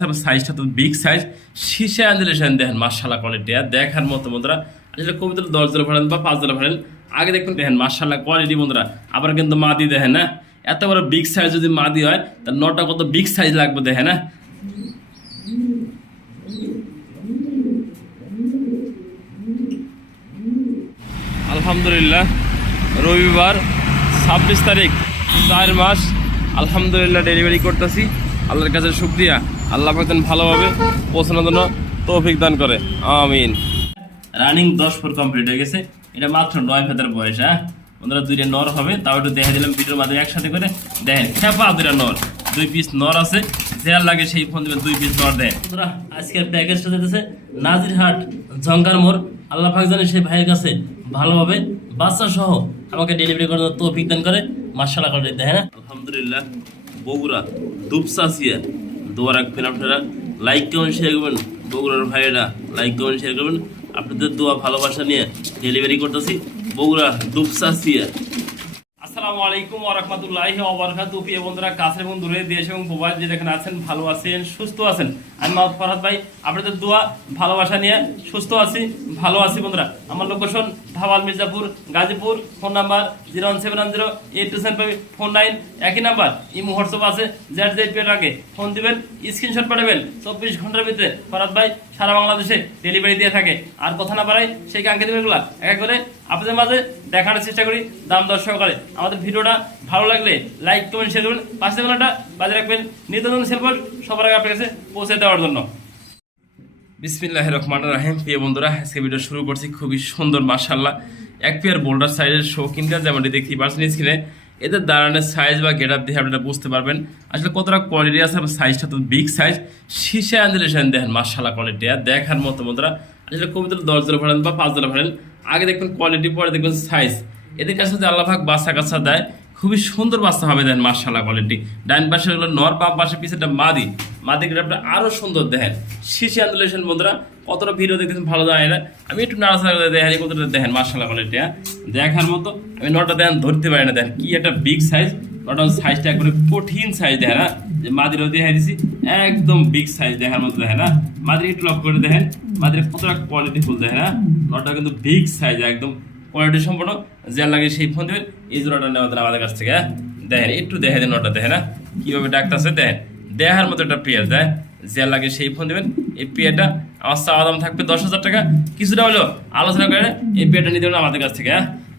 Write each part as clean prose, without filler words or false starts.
সাইজটা তো big size শীশে আনজিলেশন দেখেন মাশাআল্লাহ কোয়ালিটি দেখার মতো বন্ধুরা। আসলে কবিতা 10 জোড়া ফাড়েন বা 5 জোড়া ফাড়েন আগে দেখুন দেখেন মাশাআল্লাহ কোয়ালিটি বন্ধুরা। আবার কিন্তু মাদি দেখেন না, এত বড় বিগ সাইজ যদি মাদি হয় তার নটা কত বিগ সাইজ লাগবে দেখেন না। আলহামদুলিল্লাহ রবিবার 26 তারিখ 4 মাস আলহামদুলিল্লাহ ডেলিভারি করতেছি। আল্লাহর কাছে শুকরিয়া, আল্লাহ পাক যেন ভালোভাবে পৌঁছানোর জন্য তৌফিক দান করে, আমিন। রানিং 10 ফুট কমপ্লিট হয়ে গেছে। এটা মাত্র 9 ফেদার বয়স। বন্ধুরা দুইটা নর হবে, তাও একটু দেখে দিলাম ভিডিওর মাধ্যমে একসাথে করে দেখেন। খেপা দুইটা নর, 2 পিস নর আছে, যার লাগে সেই ফোন দেবেন 2 পিস নর দেয়। বন্ধুরা আজকের প্যাকেজটা দিতেছে নাজিরহাট জঙ্কার মোড়। আল্লাহ পাক জানে সেই ভাইয়ের কাছে ভালোভাবে বাচ্চা সহ আমাকে ডেলিভারি করার তৌফিক দান করে, মাশাআল্লাহ করে দেখেন। আলহামদুলিল্লাহ বগুড়া দুপসাসিয়া দোয়া রাখবেন আপনারা, লাইক কমেন্ট শেয়ার করবেন। বগুড়ার ভাইয়েরা লাইক কমেন্ট শেয়ার করবেন। আপনাদের দোয়া ভালোবাসা নিয়ে ডেলিভারি করতেছি বগুড়া দুপসাসিয়া। আসসালামু আলাইকুম ওয়া রাহমাতুল্লাহি ওয়া বারাকাতুহু। প্রিয় বন্ধুরা কাছে এবং দূরে দেশ এবং প্রবাস যে দেখেন আছেন, ভালো আছেন, সুস্থ আছেন, আমি মোহাম্মদ ফরহাদ ভাই আপনাদের দোয়া ভালোবাসা নিয়ে সুস্থ আছি, ভালো আছি। বন্ধুরা আমার location ধাওয়াল Mirzapur Gazipur. Phone number 017082749 একই নাম্বার। ইমো হোয়াটসঅ্যাপ আছে, যার যে পেটাকে ফোন দিবেন স্ক্রিনশট পাঠাবেন। 24 ঘন্টার ভিতরে ফরহাদ ভাই সারা বাংলাদেশে ডেলিভারি দিয়ে থাকে। আর কথা না বাড়াই সেই কাঙ্ক্ষিত এগুলা এক করে আপনাদের মাঝে দেখানোর চেষ্টা করি দাম দর সহকারে। আমাদের ভিডিওটা ভালো লাগলে লাইক কমেন্ট শেয়ার করবেন, পাশে বেলাটা বাজে রাখবেন, নিত্য নতুন সেলফোন সবার আগে আপনার কাছে পৌঁছে দেওয়ার জন্য। বিসমিল্লাহির রহমানির রহিম। প্রিয় বন্ধুরা আজকে ভিডিও শুরু করছি খুবই সুন্দর মাশাআল্লাহ এক পেয়ার বোল্ডার সাইজের শৌখিনটা, যেমনটি দেখতে পাচ্ছেন স্ক্রিনে। এদের দাঁড়ানোর সাইজ বা গেট আপ দেখে আপনারা বুঝতে পারবেন আসলে কতটা কোয়ালিটি আছে। সাইজটা তো বিগ সাইজ শীশে আনজিলেশন দেখেন মাশাআল্লাহ কোয়ালিটি দেখার মতো বন্ধুরা। আসলে কবিতা 10 জোড়া ফাড়েন বা 5 জোড়া ফাড়েন আগে দেখবেন কোয়ালিটি, পরে দেখবেন সাইজ। এদের কাছে যদি আল্লাহ পাক বাচ্চা কাচ্চা দেয় খুবই সুন্দর বাচ্চা হবে দেখেন মাশাআল্লাহ কোয়ালিটি। ডাইন পাশে হলো নর, বাম পাশে পিছনেটা মাদি। মাদি গ্রাফটা আরো সুন্দর দেখেন শীশে আনজিলেশন বন্ধুরা। কতটা ভিডিও দেখতেছেন ভালো যায় না, আমি একটু নাড়াচাড়া করে দেখেন কতটা দেখেন মাশাআল্লাহ কোয়ালিটি দেখার মতো। আমি নটা দেখেন ধরতে পারি না, দেখেন কি একটা বিগ সাইজ। নটার সাইজটা একবারে কঠিন সাইজ দেখেন যে মাদিরও দেখে দিছি একদম বিগ সাইজ দেখার মতো দেখেন মাদির একটু লক করে দেখেন মাদির কতটা কোয়ালিটি ফুল দেখেন নটা কিন্তু বিগ সাইজ একদম কোয়ালিটি সম্পূর্ণ। যার লাগে সেই ফোন দেবেন। এই জোড়াটা নেওয়া আমাদের কাছ থেকে দেখেন একটু দেখে দেন নটা দেখেন কিভাবে ডাকতেছে দেখেন দেখার মতো একটা পেয়ার দেয়। যার লাগে সেই ফোন দেবেন। এই পেয়ারটা আমার চাওয়া দাম থাকবে 10,000 টাকা, কিছুটা হলেও আলোচনা করে এই পেয়ারটা নিতে পারেন আমাদের কাছ থেকে।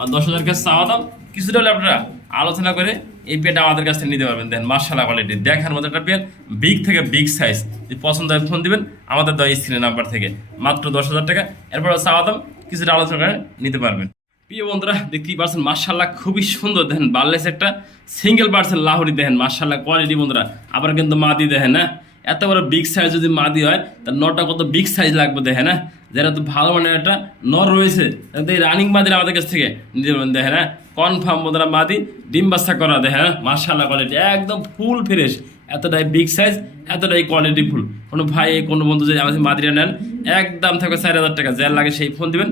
আর 10,000 টাকা চাওয়া দাম, কিছুটা হলে আপনারা আলোচনা করে এই পেয়ারটা আমাদের কাছ থেকে নিতে পারবেন। দেখেন মাশাআল্লাহ কোয়ালিটি দেখার মতো একটা পেয়ার, বিগ থেকে বিগ সাইজ। যদি পছন্দ হয় ফোন দিবেন আমাদের দেওয়া স্ক্রিনের নাম্বার থেকে, মাত্র 10,000 টাকা। এরপর চাওয়া দাম কিছুটা আলোচনা করে নিতে পারবেন। প্রিয় বন্ধুরা দেখতেই পাচ্ছেন মাশাআল্লাহ খুবই সুন্দর দেখেন বার্লেস একটা সিঙ্গেল পার্সেন্ট লাহোরি দেখেন মাশাআল্লাহ কোয়ালিটি বন্ধুরা। আবার কিন্তু মাদি দেখেন না, এত বড় বিগ সাইজ যদি মাদি হয় তার নটা কত বিগ সাইজ লাগবে দেখেন না। যারা তো ভালো মানের একটা নর রয়েছে এই রানিং মাদির আমাদের কাছ থেকে নিতে পারবেন দেখেন কনফার্ম বন্ধুরা। মাদি ডিম বাচ্চা করা দেখেন মাশাআল্লাহ কোয়ালিটি একদম ফুল ফ্রেশ, এতটাই বিগ সাইজ, এতটাই কোয়ালিটি ফুল। কোনো ভাই কোনো বন্ধু যদি আমাদের মাদিরা নেন একদম থাকবে 4,000 টাকা। যার লাগে সেই ফোন দিবেন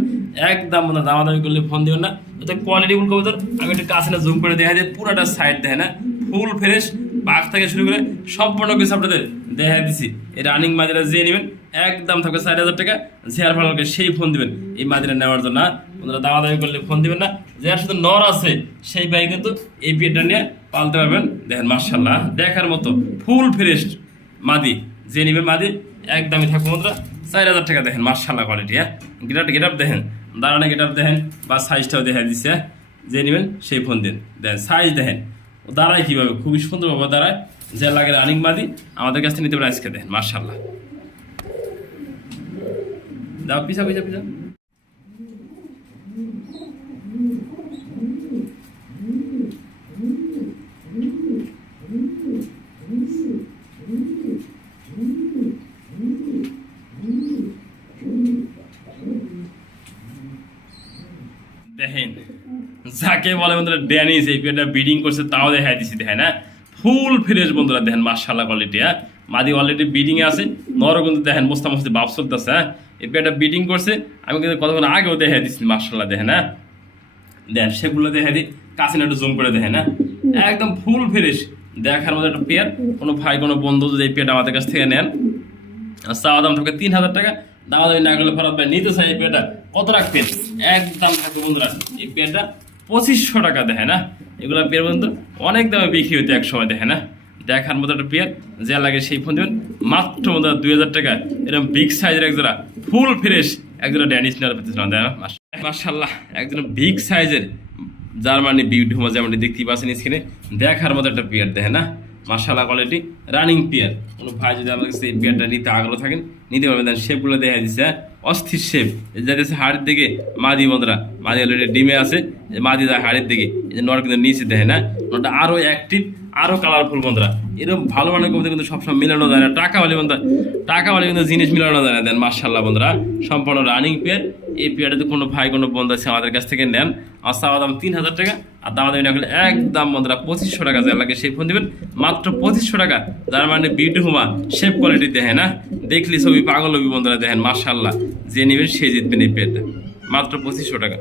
একদম মানে দামাদামি করলে ফোন দিবেন না। ওটা কোয়ালিটি ফুল কবুতর আমি একটু কাছে না জুম করে দেখা যায় পুরোটা সাইড দেখে না ফুল ফ্রেশ, পাক থেকে শুরু করে সম্পূর্ণ কিছু আপনাদের দেখা দিচ্ছি। এই রানিং মাদিরা যে নেবেন একদম থাকবে 4,000 টাকা। যার ভালো লাগে সেই ফোন দিবেন এই মাদিরা নেওয়ার জন্য। বন্ধুরা দামাদামি করলে ফোন দিবেন না। যার শুধু নর আছে সেই ভাই কিন্তু এই পেয়ারটা নিয়ে পালতে পারবেন দেখেন মাশাআল্লাহ দেখার মতো ফুল ফ্রেশ মাদি যে নেবেন মাদি একদমই থাকবে বন্ধুরা 4,000 টাকা। দেখেন মাশাআল্লাহ কোয়ালিটি গেট আপ দেখেন, দাঁড়ানো গেট আপ দেখেন বা সাইজটাও দেখা দিচ্ছে। যে নেবেন সেই ফোন দিন দেখেন সাইজ দেখেন ও দাঁড়ায় কীভাবে খুবই সুন্দরভাবে দাঁড়ায়। যে লাগে রানিং মাদি আমাদের কাছ থেকে নিতে পারেন আজকে দেখেন মাশাআল্লাহ। দাও পিছা পিছা পিছা। দেখেন যাকে বলে বন্ধুরা ড্যানিস এই পেয়ারটা ব্রিডিং করছে তাও দেখাই দিছি দেখেন ফুল ফ্রেশ বন্ধুরা দেখেন মাশাআল্লাহ কোয়ালিটি মাদি অলরেডি ব্রিডিং এ আছে, নরও কিন্তু দেখেন মোস্তা মস্তি বাপ চলতেছে এই পেয়ারটা ব্রিডিং করছে। আমি কিন্তু কতক্ষণ আগেও দেখাই দিচ্ছি মাশাআল্লাহ দেখেন দেখেন সেগুলো দেখাই দিই কাছে একটু জুম করে দেখেন একদম ফুল ফ্রেশ দেখার মতো একটা পেয়ার। কোনো ভাই কোনো বন্ধু যদি এই পেয়ারটা আমাদের কাছ থেকে নেন, চাওয়া দাম থাকবে 3000 টাকা। দাওয়া দামি না করলে ফেরত ভাই নিতে চাই এই পেয়ারটা কত রাখবেন? একদম থাকবে বন্ধুরা এই পেয়ারটা 2500 টাকা। দেখে না এগুলা পেয়ার বন্ধু অনেক দামে বিক্রি হতো এক সময়। দেখে না দেখার মতো একটা পেয়ার, যা লাগে সেই ফোন দেবেন মাত্র বন্ধুরা 2000 টাকা। এরকম বিগ সাইজের একজোড়া ফুল ফ্রেশ একজোড়া ড্যানিশ নেওয়ার পেতেছিলাম। দেখ মাশাআল্লাহ একজোড়া বিগ সাইজের জার্মানি বিউটি হোমা যেমনটি দেখতেই পাচ্ছেন স্ক্রিনে। দেখার মতো একটা পেয়ার। দেখে না মাশাআল্লাহ কোয়ালিটি রানিং পেয়ার। কোনো ভাই যদি আমার কাছে এই পেয়ারটা নিতে আগ্রহ থাকেন নিতে পারবেন। দেন শেপগুলো দেখা দিচ্ছে অস্থির শেপ, যাইতেছে হাড়ের দিকে মাদি বন্ধুরা, মাদি অলরেডি ডিমে আছে, মাদি যায় হাড়ের দিকে। এই যে নর কিন্তু নিচে দেখে না, নরটা আরো অ্যাক্টিভ আরো কালারফুল বন্ধুরা। এরকম ভালো মানের কবিতা কিন্তু সবসময় মিলানো যায় না, টাকা বলে বন্ধুরা, টাকা বলে কিন্তু জিনিস মিলানো যায় না। দেন মাশাআল্লাহ বন্ধুরা সম্পূর্ণ রানিং পেয়ার। এই পেয়ারটাতে কোনো ভাই কোনো বন্ধু আছে আমাদের কাছ থেকে নেন, আর চাওয়া দাম 3000 টাকা, আর দাম দামি না করলে একদম বন্ধুরা 2500 টাকা। যা লাগে সেই ফোন দিবেন মাত্র 2500 টাকা। যার মানে বিউটি হোমা শেপ কোয়ালিটি দেখে না, দেখলি ছবি পাগল হবি বন্ধুরা। দেখেন মাশাআল্লাহ যে নেবেন সে জিতবেন এই পেয়ারটা মাত্র 2500 টাকা।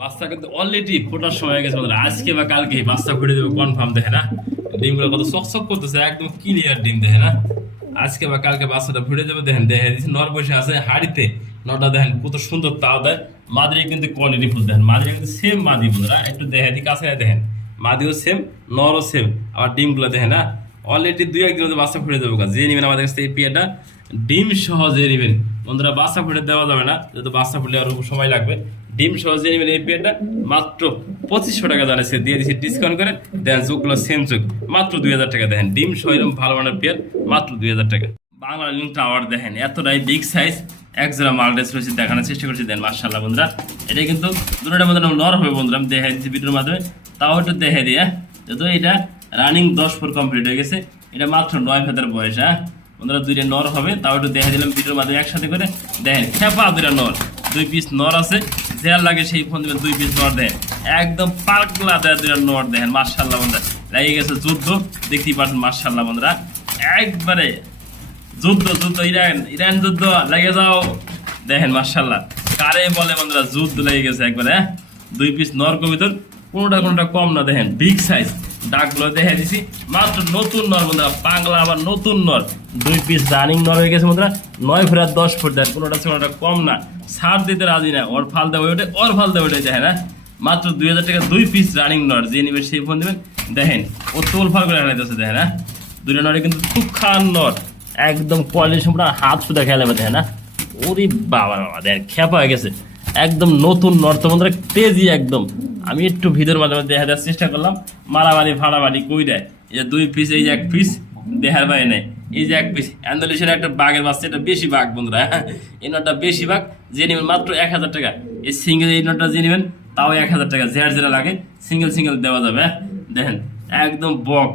বাচ্চা কিন্তু অলরেডি ফোটার সময় হয়ে গেছে বন্ধুরা, আজকে বা কালকে বাচ্চা ফুটে দেবে কনফার্ম। দেখে না ডিমগুলো কত চকচক করতেছে, একদম ক্লিয়ার ডিম। দেখে না আজকে বা কালকে বাচ্চাটা ফুটে যাবে। দেখেন দেখে দিচ্ছে নর বসে আছে হাড়িতে, নটা দেখেন কত সুন্দর তাও দেয়। মাদিরে কিন্তু কোয়ালিটি ফুল। দেখেন মাদিরে কিন্তু সেম মাদি বন্ধুরা, একটু দেখে দিই কাছে দেখেন মাদিও সেম নরও সেম। আবার ডিমগুলো দেখেন না অলরেডি 2-1 দিন বাচ্চা ফুটে দেবো। যে নেবেন আমাদের কাছে এই পেয়ারটা ডিম সহজে নেবেন বন্ধুরা, বাচ্চা ফুটে দেওয়া যাবে না, যেহেতু বাচ্চা ফুটলে আরো সময় লাগবে। ডিম সহজে নেবেন এই পেয়ারটা মাত্র 2500 টাকা জানাচ্ছে দিয়ে দিচ্ছি ডিসকাউন্ট করে। দেন যুগগুলো সেম যুগ মাত্র 2000 টাকা। দেখেন ডিম সহ এরকম ভালো মানের পেয়ার মাত্র 2000 টাকা। বাংলা লিঙ্ক টাওয়ার দেখেন এতটাই বিগ সাইজ, এক জোড়া মালডেস রয়েছে দেখানোর চেষ্টা করছি। দেন মাশাআল্লাহ বন্ধুরা এটা কিন্তু দুটোটার মধ্যে নর হবে বন্ধুরা, আমি দেখাই দিচ্ছি ভিডিওর মাধ্যমে, তাও একটু দেখে দিয়ে। যেহেতু এটা রানিং 10 ফুট কমপ্লিট হয়ে গেছে, এটা মাত্র 9 ফেদার বয়স। হ্যাঁ বন্ধুরা দুইটা নর হবে, তাও একটু দেখে দিলাম ভিডিওর মাধ্যমে একসাথে করে। দেখেন খেপা দুইটা নর, 2 পিস নর আছে, যার লাগে সেই ফোন দেবেন 2 পিস নর দেন, একদম পাগলা দেয় দুইটা নর। দেখেন মাশাআল্লাহ বন্ধুরা লেগে গেছে যুদ্ধ, দেখতেই পাচ্ছেন মাশাআল্লাহ বন্ধুরা একবারে যুদ্ধ যুদ্ধ ইরান যুদ্ধ লেগে যাও। দেখেন মাশাআল্লাহ কারে বলে বন্ধুরা যুদ্ধ লেগে গেছে একবারে। 2 পিস নর কবিতর, কোনোটা কম না। দেখেন বিগ সাইজ, ডাকগুলো দেখে দিছি মাত্র নতুন নর বন্ধুরা, পাগলা আবার নতুন নর। 2 পিস রানিং নর হয়ে গেছে বন্ধুরা, 9 ফুট আর 10 ফুট। দেন কোনোটা কম না, ছাড় দিতে রাজি না, ওর ফাল দেওয়া ওঠে ওর ফাল দেওয়া ওঠে। দেখেন না মাত্র 2000 টাকা 2 পিস রানিং নর, যে নিবে সেই ফোন দেবেন। দেখেন ও তোল ফাল করে হারাইতেছে। দেখেন না দুইটা নরে কিন্তু খুব খান নর, একদম কোয়ালিটি সম্পূর্ণ হাত সুদা খেলে। দেখেন না ওরে বাবা বাবা দেখেন খেপা হয়ে গেছে, একদম নতুন নর তো বন্ধুরা তেজি একদম। আমি একটু ভিডিওর মাধ্যমে দেখা দেওয়ার চেষ্টা করলাম, মারামারি ফাড়ামারি কই দেয়। এই যে 2 পিস, এই যে 1 পিস দেখার বাইরে নেই, এই যে 1 পিস অ্যান্ডোলিশের একটা বাঘের বাচ্চা, এটা বেশি বাঘ বন্ধুরা। এই নটটা বেশি বাঘ, যে নেবেন মাত্র 1000 টাকা। এই সিঙ্গেল এই নটটা যে নেবেন তাও 1000 টাকা, যেটা লাগে সিঙ্গেল দেওয়া যাবে। দেখেন একদম বক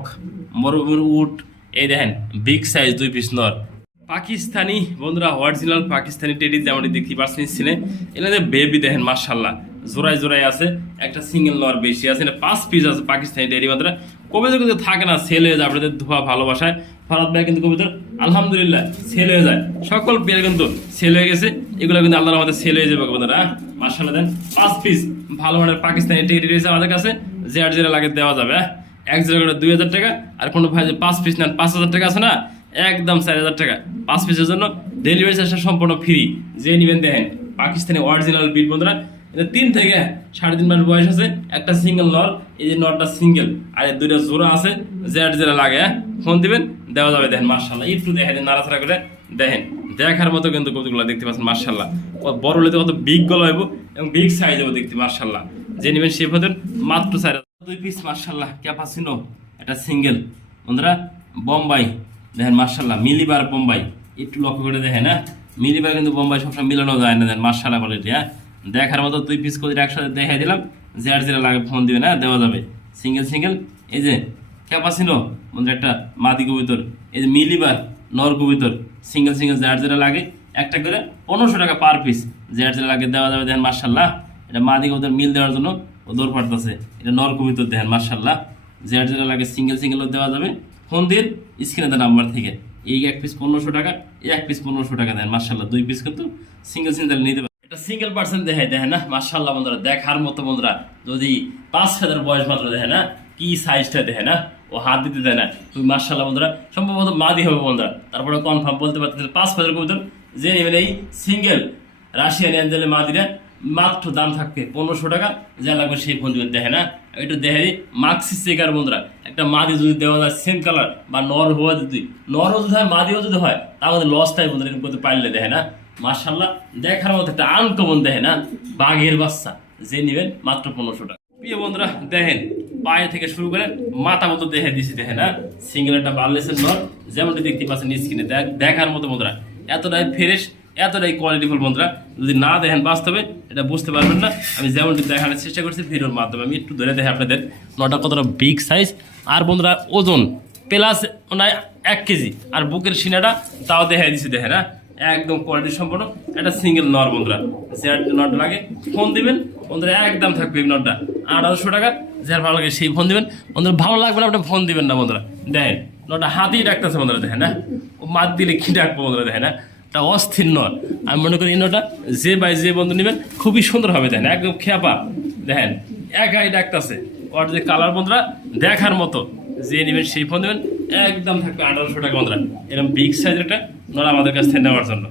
মরুভূমির উট। এই দেখেন বিগ সাইজ 2 পিস নর পাকিস্তানি বন্ধুরা, অরিজিনাল পাকিস্তানি টেডি যেমন দেখতে পাচ্ছেন সিনে। এনাদের বেবি দেখেন মাশাআল্লাহ জোড়ায় আছে, একটা সিঙ্গেল নর বেশি আছে, 5 পিস আছে পাকিস্তানি টেডি বন্ধুরা। কবিতা কিন্তু থাকে না, সেল হয়ে যায় আপনাদের ধোয়া ভালোবাসায়। ফরাদ ভাই কিন্তু কবিতা আলহামদুলিল্লাহ সেল হয়ে যায়, সকল পেয়ার কিন্তু সেল হয়ে গেছে। এগুলো কিন্তু আল্লাহর আমাদের সেল হয়ে যাবে বন্ধুরা মাশাআল্লাহ। দেন 5 পিস ভালো মানের পাকিস্তানি টেডি রয়েছে আমাদের কাছে, যেটা লাগে দেওয়া যাবে। এক জোড়া করে 2000 টাকা, আর কোনো ভাই যে 5 পিস নেন 5000 টাকা আছে না, একদম 4000 টাকা। 5 পিসের জন্য ডেলিভারি চার্জটা সম্পূর্ণ ফ্রি, যে নিবেন। দেখেন পাকিস্তানি অরিজিনাল বিট বন্ধুরা, এটা 3 থেকে 3.5 মাস বয়স আছে, একটা সিঙ্গেল নর, এই যে নরটা সিঙ্গেল, আর এই দুইটা জোড়া আছে, যেটা লাগে ফোন দিবেন দেওয়া যাবে। দেখেন মাশাআল্লাহ একটু দেখেন নাড়াচাড়া করে দেখেন, দেখার মতো কিন্তু কতগুলো দেখতে পাচ্ছেন মাশাআল্লাহ। বড় হলে কত বিগ গলা হইব এবং বিগ সাইজ হবে দেখতে মাশাআল্লাহ। যে নিবেন সে ফোন মাত্র 4000। 2 পিস মাশাআল্লাহ ক্যাপাসিনো, এটা সিঙ্গেল বন্ধুরা, বোম্বাই দেখেন মাশাআল্লাহ, মিলিবার বোম্বাই একটু লক্ষ্য করে দেখেন। হ্যাঁ মিলিবার কিন্তু বোম্বাই সবসময় মিলানো যায় না। দেখেন মাশাআল্লাহ কোয়ালিটি। হ্যাঁ দেখার মতো 2 পিস করে একসাথে দেখাই দিলাম, যেটা লাগে ফোন দিবেন, হ্যাঁ দেওয়া যাবে সিঙ্গেল। এই যে ক্যাপাসিনো বন্ধুরা একটা মাদি কবিতর, এই যে মিলিবার নর কবিতর, সিঙ্গেল যেটা লাগে একটা করে 1500 টাকা পার পিস, যেটা লাগে দেওয়া যাবে। দেখেন মাশাআল্লাহ এটা মাদি কবিতর মিল দেওয়ার জন্য ও দৌড় পাঠতেছে, এটা নর কবিতর। দেখেন মাশাআল্লাহ যেটা লাগে সিঙ্গেল দেওয়া যাবে। ফোন দিন স্ক্রিনে দেওয়া নাম্বার থেকে। এই 1 পিস 1500 টাকা, এই 1 পিস 1500 টাকা। দেন মাশাআল্লাহ 2 পিস কিন্তু সিঙ্গেল নিতে পারে। এটা সিঙ্গেল পার্সেন্ট দেখেন না মাশাআল্লাহ বন্ধুরা, দেখার মতো বন্ধুরা। যদি 5 ফেদার বয়স মাত্র দেখেন না, কি সাইজটা দেখেন না, ও হাত দিতে দেয় না। তুমি মার্শাল্লাহ বন্ধুরা সম্ভবত মাদি হবে বন্ধুরা, তারপরে কনফার্ম বলতে পারতেছে 5 ফেদার কবুতর যে নেবেন এই সিঙ্গেল রাশিয়ান অ্যাঞ্জেলের মাদিরা মাত্র দাম থাকবে 1500 টাকা। যা লাগবে সেই ফোন দিবেন। দেখে না একটু দেখে মাক্সি চেকার বন্ধুরা, একটা মাদি যদি দেওয়া যায় সেম কালার বা নর হওয়া যদি নরও যদি হয় মাদিও যদি হয় তাহলে লসটাই বন্ধুরা এরকম করতে পারলে। দেখে না মার্শাল্লাহ দেখার মতো একটা আনকমন। দেখে না বাঘের বাচ্চা যে নেবেন মাত্র 1500 টাকা। প্রিয় বন্ধুরা দেখেন পায়ে থেকে শুরু করে মাথা মতো দেখে দিছি। দেখে না সিঙ্গেল একটা বার্লেসের নর যেমনটি দেখতে পাচ্ছেন স্ক্রিনে দেখার মতো বন্ধুরা, এতটাই ফ্রেশ এতটাই কোয়ালিটিফুল বন্ধুরা। যদি না দেখেন বাস্তবে এটা বুঝতে পারবেন না। আমি যেমনটি দেখানোর চেষ্টা করছি ভিডিওর মাধ্যমে, আমি একটু ধরে দেখে আপনাদের নটা কতটা বিগ সাইজ। আর বন্ধুরা ওজন প্লাস ওনায় 1 কেজি, আর বুকের সিনাটা তাও দেখাই দিছি। দেখে না একদম কোয়ালিটি সম্পন্ন একটা সিঙ্গেল নর বন্ধুরা। যে নট লাগে ফোন দিবেন বন্ধুরা, একদম থাকবে এই নটটা 1800 টাকা। যার ভালো লাগে সেই ফোন দিবেন বন্ধুরা, ভালো লাগবে না ওটা ফোন দিবেন না বন্ধুরা। দেখেন নটা হাতেই ডাকতেছে বন্ধুরা। দেখেন না ও মাত দিলে কি ডাকবো বন্ধুরা। দেখেন না এটা অস্থির নর। আমি মনে করি এই নটা যে বন্ধু নেবেন খুবই সুন্দর হবে। দেখেন একদম খেপা। দেখেন একাই ডাকতেছে। ওর যে কালার বন্ধুরা দেখার মতো, যে নেবেন সেই ফোন দেবেন একদম থাকবে 1800 টাকা বন্ধুরা। এরকম বিগ সাইজের একটা নর আমাদের কাছ থেকে নেওয়ার জন্য।